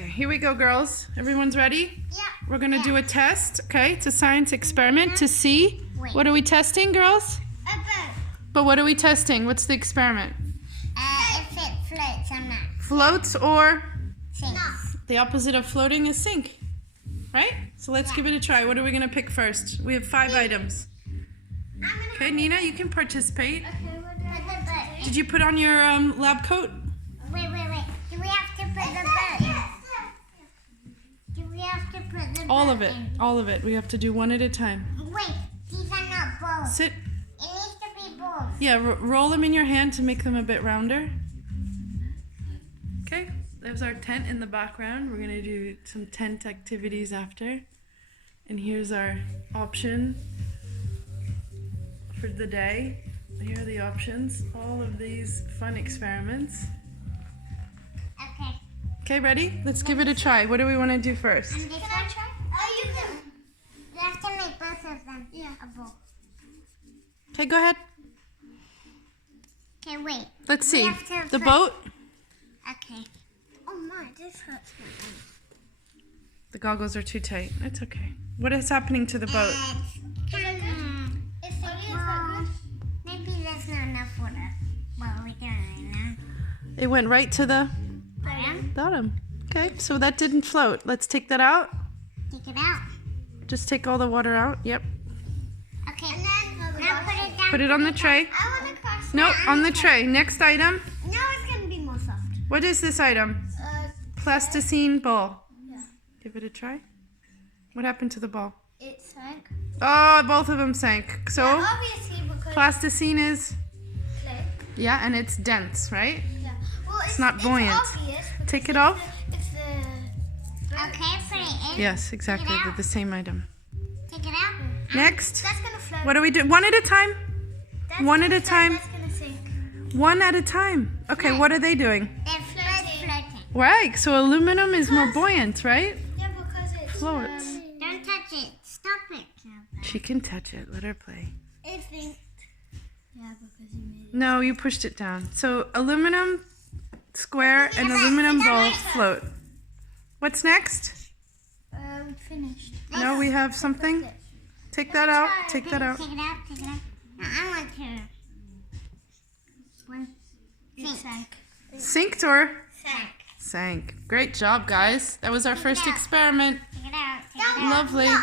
Okay, here we go, girls. Everyone's ready? Yeah. We're gonna do a test, okay? It's a science experiment to see. What are we testing, girls? A boat. But what are we testing? What's the experiment? If it floats or not. Floats or Sinks. the opposite of floating is sink, right? So let's give it a try. What are we gonna pick first? We have 5 items. Okay, Nina, you can participate. Okay, what do I have to do? Did you put on your lab coat? Wait. Do we have to put the boat in? Do we have to put the boat All of it. in? All of it. We have to do one at a time. Wait, these are not balls. Sit. It needs to be balls. Yeah, roll them in your hand to make them a bit rounder. Okay, there's our tent in the background. We're gonna do some tent activities after. And here's our option for the day. Here are the options. All of these fun experiments. Okay. Okay, ready? Let's give it a try. What do we want to do first? And this one? Oh, you can. You have to make both of them. Yeah. A ball. Okay, go ahead. Okay, wait. Let's We see. have to The put- boat. Okay. Oh my, this hurts my hand. The goggles are too tight. It's okay. What is happening to the boat? Maybe there's not enough water. Well, we don't right now. It went right to the Bottom. bottom. Okay, so that didn't float. Let's take that out. Take it out. Just take all the water out. Yep. Okay. And then now put it down. Put it on the tray. I want to cross. No, on the tray. Next item. Now it's gonna be more soft. What is this item? Plasticine ball. Yeah. Give it a try. What happened to the ball? It sank. Oh, both of them sank. So Obviously because plasticine is, clay. yeah, and it's dense, right? Yeah. Well, it's not buoyant. Obvious Take it off. it's the. Okay, put it in. Yes, exactly. They're the same item. Take it out. Next. That's gonna float. What do we do? One at a time. That's One gonna at a float, time. That's gonna sink. One at a time. Okay, what are they doing? They're floating. Right, so aluminum is more buoyant, right? Yeah, because it's Floats. Don't touch it. Stop it. She can touch it. Let her play. It thinks. Yeah, because you made it. No, you pushed it down. So aluminum square and aluminum ball float. What's next? Finished. No, we have something. Take that out. Take that out. Take it out. Take it out. No, I want to. One. Sink. Synced or Sank. sank? Great job, guys. That was our first experiment. Take it out. Take it out. Lovely. No,